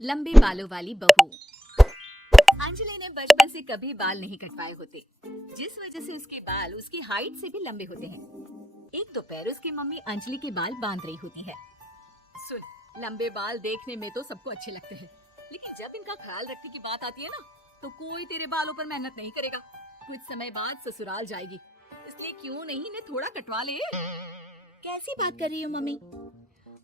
लंबे बालों वाली बहू। अंजलि ने बचपन से कभी बाल नहीं कटवाए होते, जिस वजह से उसके बाल उसकी हाइट से भी लंबे होते हैं। एक दोपहर उसकी मम्मी अंजलि के बाल बांध रही होती है। सुन, लंबे बाल देखने में तो सबको अच्छे लगते हैं, लेकिन जब इनका ख्याल रखने की बात आती है ना, तो कोई तेरे बालों पर मेहनत नहीं करेगा। कुछ समय बाद ससुराल जाएगी, इसलिए क्यों नहीं इन्हें थोड़ा कटवा ले। कैसी बात कर रही हो मम्मी?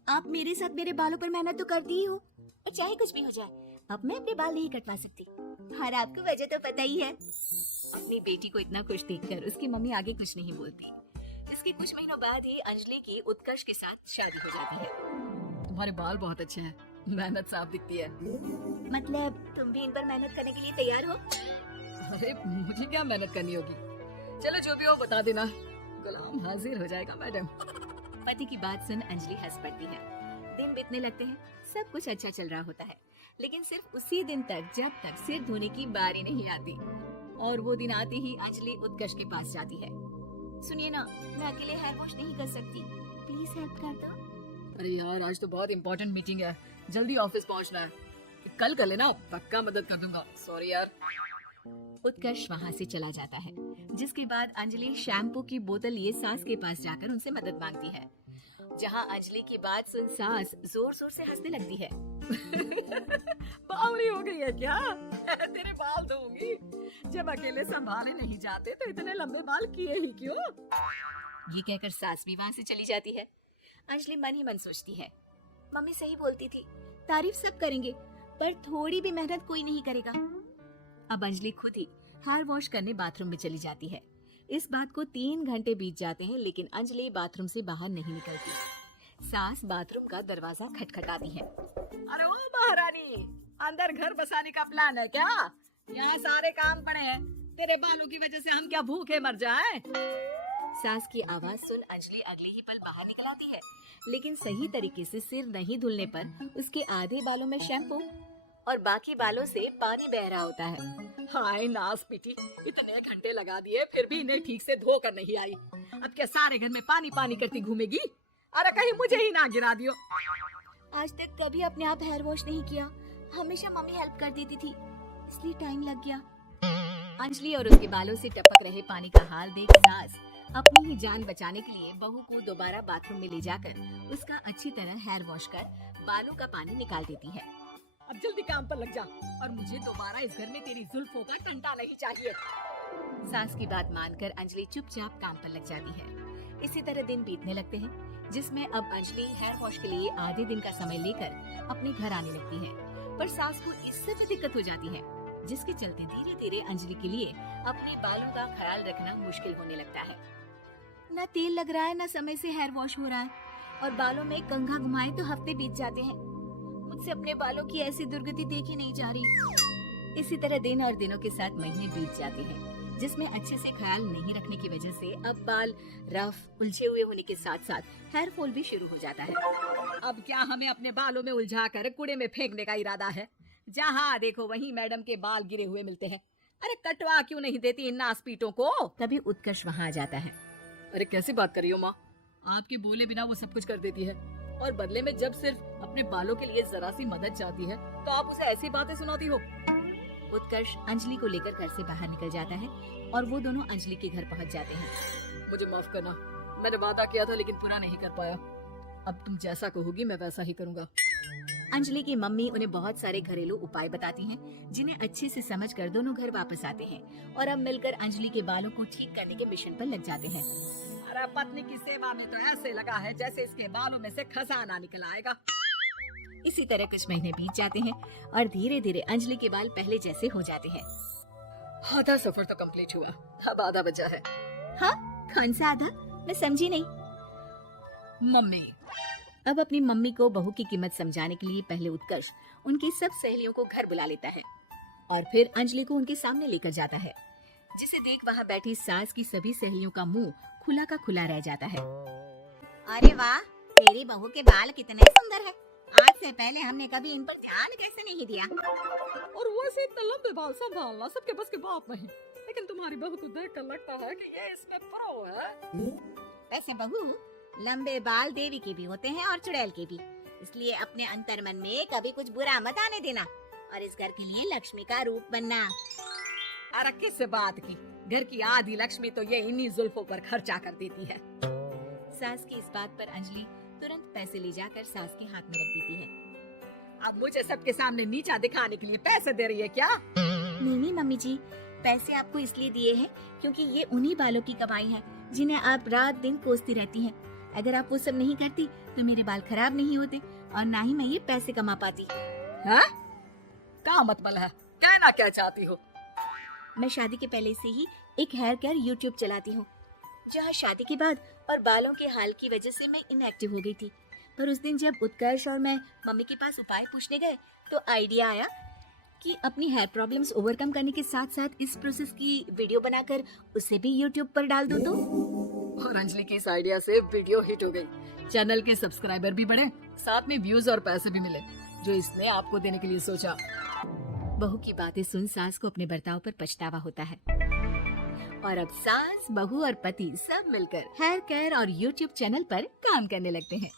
आप मेरे साथ मेरे बालों पर मेहनत तो करती ही हो, और चाहे कुछ भी हो जाए, अब मैं अपने बाल नहीं कटवा सकती। और आपको वजह तो पता ही है। अपनी बेटी को इतना खुश देखकर उसकी मम्मी आगे कुछ नहीं बोलती। इसके कुछ महीनों बाद ही अंजलि की उत्कर्ष के साथ शादी हो जाती है। तुम्हारे बाल बहुत अच्छे हैं, मेहनत साफ दिखती है। मतलब तुम भी इन पर मेहनत करने के लिए तैयार हो? अरे मुझे क्या मेहनत करनी होगी, चलो जो भी हो बता देना, गुलाम हाजिर हो जाएगा मैडम। पति की बात सुन अंजलि हंस पड़ती है। दिन बीतने लगते हैं, सब कुछ अच्छा चल रहा होता है, लेकिन सिर्फ उसी दिन तक जब तक सिर धोने की बारी नहीं आती। और वो दिन आते ही अंजलि उत्कर्ष के पास जाती है। सुनिए ना, मैं अकेले हेयर वॉश नहीं कर सकती, प्लीज हेल्प कर दो। अरे यार, आज तो बहुत इंपॉर्टेंट मीटिंग है, जल्दी ऑफिस पहुंचना है, कल कर लेना, पक्का मदद कर दूंगा। सॉरी यार। उत्कर्ष वहाँ से चला जाता है, जिसके बाद अंजलि शैम्पू की बोतल लिए सास के पास जाकर उनसे मदद मांगती है। जहाँ अंजलि की बात सुन सास जोर जोर से हंसने लगती है। बावली हो गई है क्या? तेरे बाल धोऊंगी, जब अकेले संभाले नहीं जाते तो इतने लंबे बाल किए ही क्यों? ये कहकर सास भी वहाँ से चली जाती है। अंजलि मन ही मन सोचती है, मम्मी सही बोलती थी, तारीफ सब करेंगे, पर थोड़ी भी मेहनत कोई नहीं करेगा। अब अंजलि खुद ही हेयर वॉश करने बाथरूम में चली जाती है। इस बात को 3 घंटे बीत जाते हैं, लेकिन अंजलि बाथरूम से बाहर नहीं निकलती। सास बाथरूम का दरवाजा खटखटाती है। अरे ओ महारानी, अंदर घर बसाने का प्लान है क्या? यहाँ सारे काम पड़े हैं, तेरे बालों की वजह से हम क्या भूखे मर जाएं? सास की आवाज सुन अंजलि अगले ही पल बाहर निकल आती है, लेकिन सही तरीके से सिर नहीं धुलने पर उसके आधे बालों में शैम्पू और बाकी बालों से पानी बह रहा होता है। हाय नास पीटी, इतने घंटे लगा दिए फिर भी इन्हें ठीक से धो कर नहीं आई। अब क्या सारे घर में पानी पानी करती घूमेगी? अरे कहीं मुझे ही ना गिरा दियो। आज तक कभी अपने आप हेयर वॉश नहीं किया, हमेशा मम्मी हेल्प कर देती थी, इसलिए टाइम लग गया। अंजलि और उसके बालों से टपक रहे पानी का हाल देख सास अपनी ही जान बचाने के लिए बहू को दोबारा बाथरूम में ले जाकर उसका अच्छी तरह हेयर वॉश कर बालों का पानी निकाल देती है। अब जल्दी काम पर लग जा, और मुझे दोबारा इस घर में तेरी जुल्फों का टंटा नहीं चाहिए। सास की बात मानकर अंजलि चुपचाप काम पर लग जाती है। इसी तरह दिन बीतने लगते हैं, जिसमें अब अंजलि हेयर वॉश के लिए आधे दिन का समय लेकर अपने घर आने लगती है। पर सास को इससे भी दिक्कत हो जाती है, जिसके चलते धीरे धीरे अंजलि के लिए अपने बालों का ख्याल रखना मुश्किल होने लगता है। न तेल लग रहा है, न समय से हेयर वॉश हो रहा है, और बालों में कंघा घुमाए तो हफ्ते बीत जाते हैं। मुझसे अपने बालों की ऐसी दुर्गति देखी नहीं जा रही। इसी तरह दिन और दिनों के साथ महीने बीत जाते हैं, जिसमें अच्छे से ख्याल नहीं रखने की वजह से अब बाल रफ, उलझे हुए होने के साथ साथ हेयर फॉल भी शुरू हो जाता है। अब क्या हमें अपने बालों में उलझा कर कूड़े में फेंकने का इरादा है? जहाँ देखो वहीं मैडम के बाल गिरे हुए मिलते हैं। अरे कटवा क्यों नहीं देती इन नासपीटों को? तभी उत्कर्ष वहाँ आ जाता है। अरे कैसी बात कर रही हो माँ, आपके बोले बिना वो सब कुछ कर देती है, और बदले में जब सिर्फ अपने बालों के लिए जरा सी मदद चाहती है तो आप उसे ऐसी बातें सुनाती हो। उत्कर्ष अंजलि को लेकर घर से बाहर निकल जाता है और वो दोनों अंजलि के घर पहुंच जाते हैं। मुझे माफ करना, मैंने वादा किया था लेकिन पूरा नहीं कर पाया। अब तुम जैसा कहोगी मैं वैसा ही करूँगा। अंजलि की मम्मी उन्हें बहुत सारे घरेलू उपाय बताती हैं, जिन्हें अच्छे से समझकर दोनों घर वापस आते हैं और अब मिलकर अंजलि के बालों को ठीक करने के मिशन पर लग जाते हैं। अरे पत्नी की सेवा में तो ऐसे लगा है जैसे इसके बालों में से खजाना निकल आएगा। इसी तरह कुछ महीने बीत जाते हैं और धीरे धीरे अंजलि के बाल पहले जैसे हो जाते हैं। आधा सफर तो कंप्लीट हुआ, अब आधा बचा है। हाँ, कौन सा आधा? मैं समझी नहीं। मम्मी। अब अपनी मम्मी को बहू की कीमत समझाने के लिए पहले उत्कर्ष उनकी सब सहेलियों को घर बुला लेता है और फिर अंजलि को उनके सामने लेकर जाता है, जिसे देख वहाँ बैठी सास की सभी सहेलियों का मुंह खुला का खुला रह जाता है। अरे वाह, तेरी बहू के बाल कितने सुंदर है, आज से पहले हमने कभी इन पर ध्यान कैसे नहीं दिया। और वैसे इतने लंबे बाल संभालना सबके बस की बात नहीं, लेकिन तुम्हारी बहू को देखकर लगता है कि ये इसमें प्रो है। वैसे बहू, लंबे बाल देवी के भी होते हैं और चुड़ैल के भी, इसलिए अपने अंतर मन में कभी कुछ बुरा मत आने देना और इस घर के लिए लक्ष्मी का रूप बनना। अरे किससे बात की, घर की आधी लक्ष्मी तो ये इन्हीं जुल्फों पर खर्चा कर देती है। सास की इस बात पर अंजलि तुरंत पैसे ले जाकर सास के हाथ में रख देती है। अब मुझे सबके सामने नीचा दिखाने के लिए पैसे दे रही है क्या? नहीं मम्मी जी, पैसे आपको इसलिए दिए हैं क्योंकि ये उन्हीं बालों की कमाई है जिन्हें आप रात दिन कोसती रहती हैं। अगर आप वो सब नहीं करती तो मेरे बाल खराब नहीं होते और ना ही मैं ये पैसे कमा पाती। हाँ? क्या मतलब है? कहना क्या चाहती हो? मैं शादी के पहले से ही एक हेयर केयर यूट्यूब चलाती हूँ, जहाँ शादी के बाद और बालों के हाल की वजह से मैं इनएक्टिव हो गई थी। पर उस दिन जब उत्कर्ष और मैं मम्मी के पास उपाय पूछने गए तो आइडिया आया कि अपनी हेयर प्रॉब्लम्स ओवरकम करने के साथ साथ इस प्रोसेस की वीडियो बनाकर उसे भी यूट्यूब पर डाल दूं तो। और अंजलि के इस आइडिया से वीडियो हिट हो गई, चैनल के सब्सक्राइबर भी बढ़े, साथ में व्यूज और पैसे भी मिले जो इसने आपको देने के लिए सोचा। बहू की बातें सुन सास को अपने बर्ताव पर पछतावा होता है और अब सास, बहू और पति सब मिलकर हेयर केयर और यूट्यूब चैनल पर काम करने लगते हैं।